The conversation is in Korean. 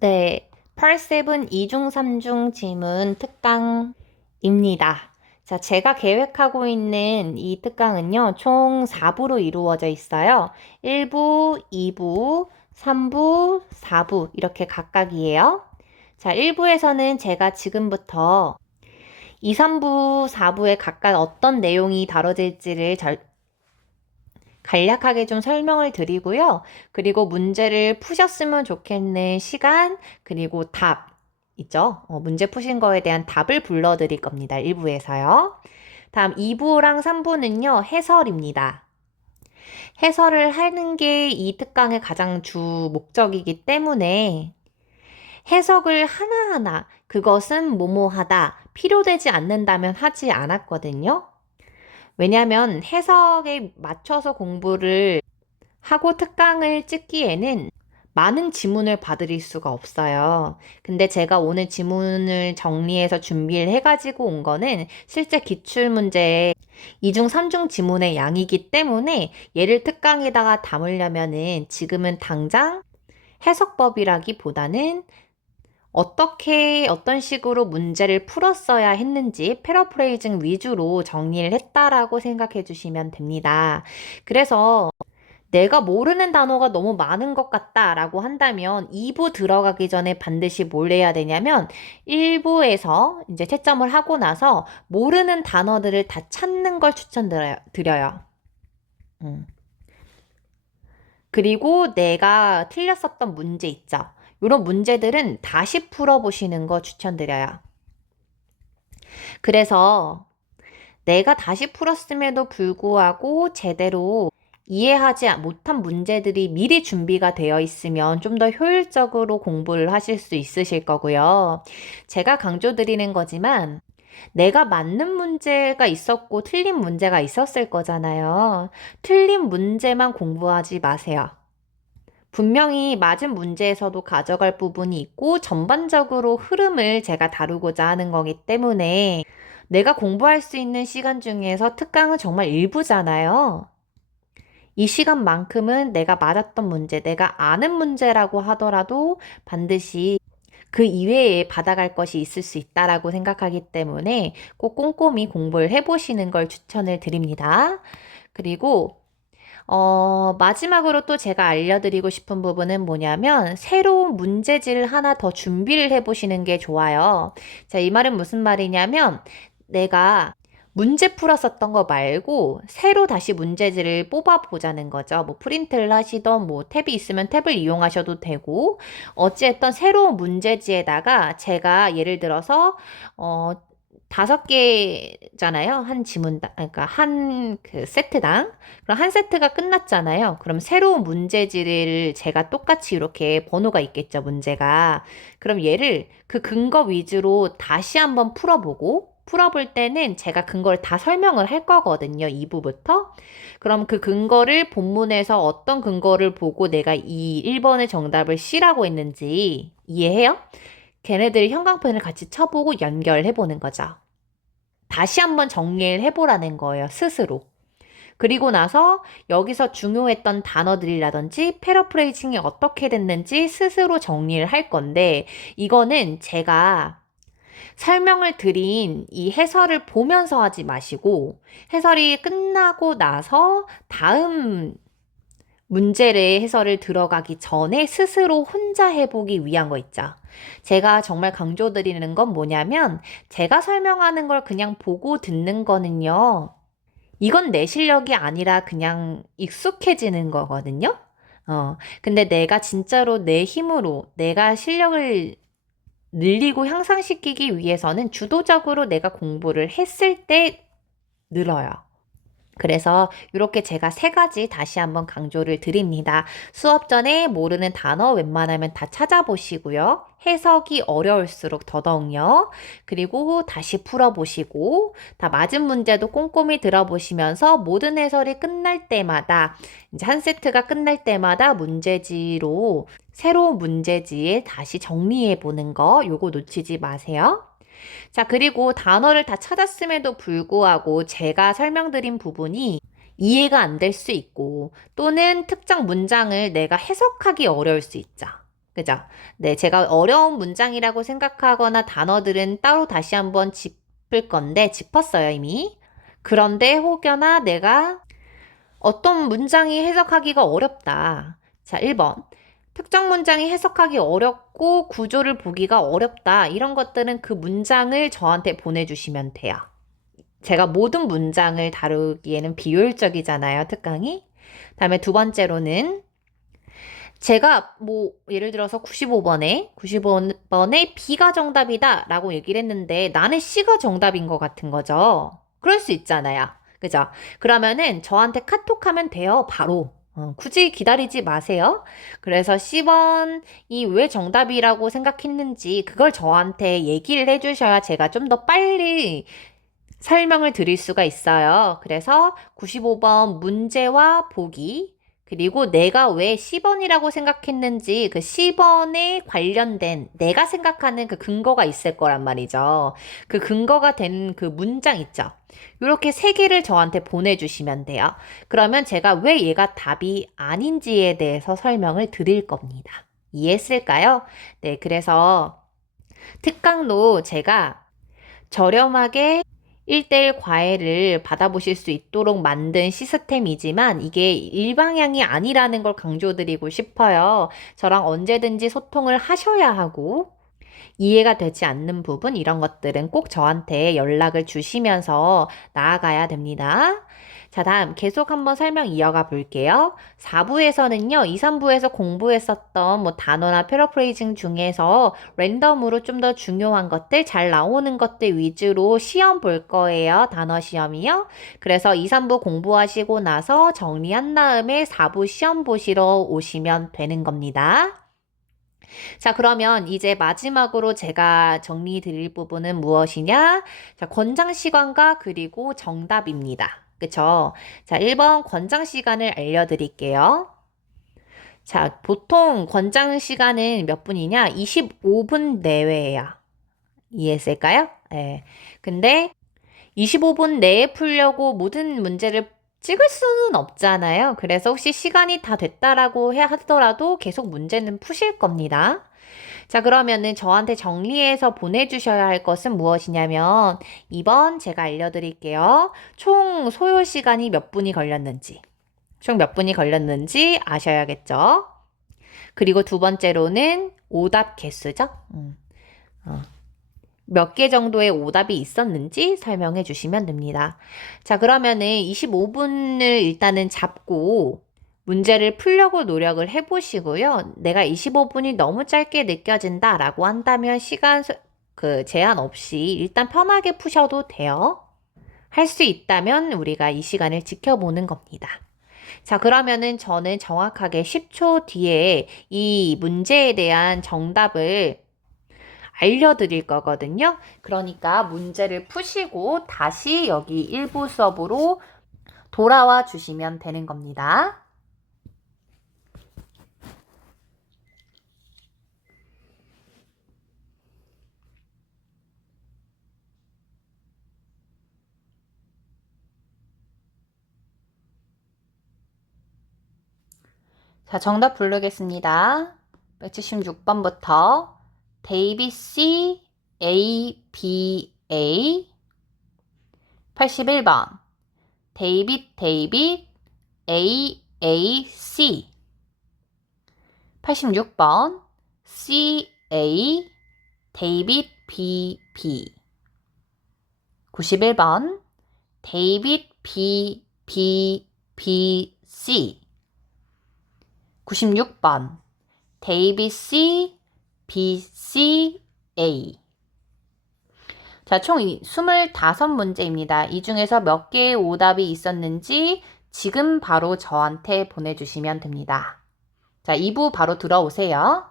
네, 8-7 2중 3중 지문 특강입니다. 자, 제가 계획하고 있는 이 특강은요, 총 4부로 이루어져 있어요. 1부, 2부, 3부, 4부 이렇게 각각이에요. 자, 1부에서는 제가 지금부터 2, 3부, 4부에 각각 어떤 내용이 다뤄질지를 간략하게 좀 설명을 드리고요. 그리고 문제를 푸셨으면 좋겠는 시간, 그리고 답 있죠? 문제 푸신 거에 대한 답을 불러드릴 겁니다. 1부에서요. 다음 2부랑 3부는요, 해설입니다. 해설을 하는 게 이 특강의 가장 주 목적이기 때문에 해석을 하나하나 그것은 뭐뭐하다, 필요되지 않는다면 하지 않았거든요. 왜냐하면 해석에 맞춰서 공부를 하고 특강을 찍기에는 많은 지문을 봐드릴 수가 없어요. 근데 제가 오늘 지문을 정리해서 준비를 해가지고 온 거는 실제 기출문제의 2중, 3중 지문의 양이기 때문에 얘를 특강에다가 담으려면은 지금은 당장 해석법이라기보다는 어떻게 어떤 식으로 문제를 풀었어야 했는지 패러프레이징 위주로 정리를 했다라고 생각해 주시면 됩니다. 그래서 내가 모르는 단어가 너무 많은 것 같다라고 한다면 2부 들어가기 전에 반드시 뭘 해야 되냐면 1부에서 이제 채점을 하고 나서 모르는 단어들을 다 찾는 걸 추천드려요. 그리고 내가 틀렸었던 문제 있죠. 이런 문제들은 다시 풀어보시는 거 추천드려요. 그래서 내가 다시 풀었음에도 불구하고 제대로 이해하지 못한 문제들이 미리 준비가 되어 있으면 좀 더 효율적으로 공부를 하실 수 있으실 거고요. 제가 강조드리는 거지만 내가 맞는 문제가 있었고 틀린 문제가 있었을 거잖아요. 틀린 문제만 공부하지 마세요. 분명히 맞은 문제에서도 가져갈 부분이 있고 전반적으로 흐름을 제가 다루고자 하는 거기 때문에 내가 공부할 수 있는 시간 중에서 특강은 정말 일부잖아요. 이 시간만큼은 내가 맞았던 문제, 내가 아는 문제라고 하더라도 반드시 그 이외에 받아갈 것이 있을 수 있다라고 생각하기 때문에 꼭 꼼꼼히 공부를 해보시는 걸 추천을 드립니다. 그리고 마지막으로 또 제가 알려드리고 싶은 부분은 뭐냐면, 새로운 문제지를 하나 더 준비를 해보시는 게 좋아요. 자, 이 말은 무슨 말이냐면, 내가 문제 풀었었던 거 말고, 새로 다시 문제지를 뽑아보자는 거죠. 뭐, 프린트를 하시던, 뭐, 탭이 있으면 탭을 이용하셔도 되고, 어찌됐든 새로운 문제지에다가 제가 예를 들어서, 어, 5개잖아요. 한 지문당, 그러니까 한 그 세트당. 그럼 한 세트가 끝났잖아요. 그럼 새로운 문제지를 제가 똑같이 이렇게 번호가 있겠죠, 문제가. 그럼 얘를 그 근거 위주로 다시 한번 풀어볼 때는 제가 근거를 다 설명을 할 거거든요, 2부부터. 그럼 그 근거를 본문에서 어떤 근거를 보고 내가 이 1번의 정답을 C라고 했는지 이해해요? 걔네들 형광펜을 같이 쳐보고 연결해보는 거죠. 다시 한번 정리를 해보라는 거예요, 스스로. 그리고 나서 여기서 중요했던 단어들이라든지 패러프레이징이 어떻게 됐는지 스스로 정리를 할 건데, 이거는 제가 설명을 드린 이 해설을 보면서 하지 마시고, 해설이 끝나고 나서 다음 문제의 해설을 들어가기 전에 스스로 혼자 해보기 위한 거 있죠. 제가 정말 강조드리는 건 뭐냐면, 제가 설명하는 걸 그냥 보고 듣는 거는요, 이건 내 실력이 아니라 그냥 익숙해지는 거거든요. 근데 내가 진짜로 내 힘으로 내가 실력을 늘리고 향상시키기 위해서는 주도적으로 내가 공부를 했을 때 늘어요. 그래서 이렇게 제가 3가지 다시 한번 강조를 드립니다. 수업 전에 모르는 단어 웬만하면 다 찾아보시고요. 해석이 어려울수록 더더욱요. 그리고 다시 풀어보시고 다 맞은 문제도 꼼꼼히 들어보시면서 모든 해설이 끝날 때마다 이제 한 세트가 끝날 때마다 문제지로 새로운 문제지에 다시 정리해 보는 거 요거 놓치지 마세요. 자, 그리고 단어를 다 찾았음에도 불구하고 제가 설명드린 부분이 이해가 안 될 수 있고 또는 특정 문장을 내가 해석하기 어려울 수 있죠. 그죠? 네, 제가 어려운 문장이라고 생각하거나 단어들은 따로 다시 한번 짚을 건데, 짚었어요, 이미. 그런데 혹여나 내가 어떤 문장이 해석하기가 어렵다. 자, 1번. 특정 문장이 해석하기 어렵고 구조를 보기가 어렵다. 이런 것들은 그 문장을 저한테 보내주시면 돼요. 제가 모든 문장을 다루기에는 비효율적이잖아요, 특강이. 다음에 두 번째로는 제가 뭐 예를 들어서 95번에 B가 정답이다 라고 얘기를 했는데 나는 C가 정답인 것 같은 거죠. 그럴 수 있잖아요. 그죠? 그러면은 저한테 카톡하면 돼요. 바로. 굳이 기다리지 마세요. 그래서 C번이 왜 정답이라고 생각했는지 그걸 저한테 얘기를 해주셔야 제가 좀 더 빨리 설명을 드릴 수가 있어요. 그래서 95번 문제와 보기, 그리고 내가 왜 10번이라고 생각했는지 그 10번에 관련된 내가 생각하는 그 근거가 있을 거란 말이죠. 그 근거가 된 그 문장 있죠. 이렇게 세 개를 저한테 보내주시면 돼요. 그러면 제가 왜 얘가 답이 아닌지에 대해서 설명을 드릴 겁니다. 이해했을까요? 네, 그래서 특강로 제가 저렴하게 1대1 과외를 받아보실 수 있도록 만든 시스템이지만 이게 일방향이 아니라는 걸 강조드리고 싶어요. 저랑 언제든지 소통을 하셔야 하고 이해가 되지 않는 부분 이런 것들은 꼭 저한테 연락을 주시면서 나아가야 됩니다. 자, 다음 계속 한번 설명 이어가 볼게요. 4부에서는요, 2, 3부에서 공부했었던 뭐 단어나 패러프레이징 중에서 랜덤으로 좀 더 중요한 것들, 잘 나오는 것들 위주로 시험 볼 거예요. 단어 시험이요. 그래서 2, 3부 공부하시고 나서 정리한 다음에 4부 시험 보시러 오시면 되는 겁니다. 자, 그러면 이제 마지막으로 제가 정리 드릴 부분은 무엇이냐? 자, 권장 시간과 그리고 정답입니다. 그쵸? 자, 1번 권장 시간을 알려드릴게요. 자, 보통 권장 시간은 몇 분이냐? 25분 내외예요. 이해했을까요? 네. 근데 25분 내에 풀려고 모든 문제를 찍을 수는 없잖아요. 그래서 혹시 시간이 다 됐다라고 하더라도 계속 문제는 푸실 겁니다. 자, 그러면은 저한테 정리해서 보내주셔야 할 것은 무엇이냐면 2번 제가 알려드릴게요. 총 소요 시간이 몇 분이 걸렸는지, 총 몇 분이 걸렸는지 아셔야겠죠? 그리고 두 번째로는 오답 개수죠? 몇 개 정도의 오답이 있었는지 설명해 주시면 됩니다. 자, 그러면은 25분을 일단은 잡고 문제를 풀려고 노력을 해보시고요. 내가 25분이 너무 짧게 느껴진다라고 한다면 시간 제한 없이 일단 편하게 푸셔도 돼요. 할 수 있다면 우리가 이 시간을 지켜보는 겁니다. 자, 그러면은 저는 정확하게 10초 뒤에 이 문제에 대한 정답을 알려드릴 거거든요. 그러니까 문제를 푸시고 다시 여기 일부 수업으로 돌아와 주시면 되는 겁니다. 자, 정답 부르겠습니다. 176번부터 데이비 C, A, B, A 81번 데이빗 A, A, C 86번 C, A 데이빗 B, B 91번 데이빗 B, B, B, C 96번 데이빗 C, B, C, A 자, 총 25문제입니다. 이 중에서 몇 개의 오답이 있었는지 지금 바로 저한테 보내주시면 됩니다. 자, 2부 바로 들어오세요.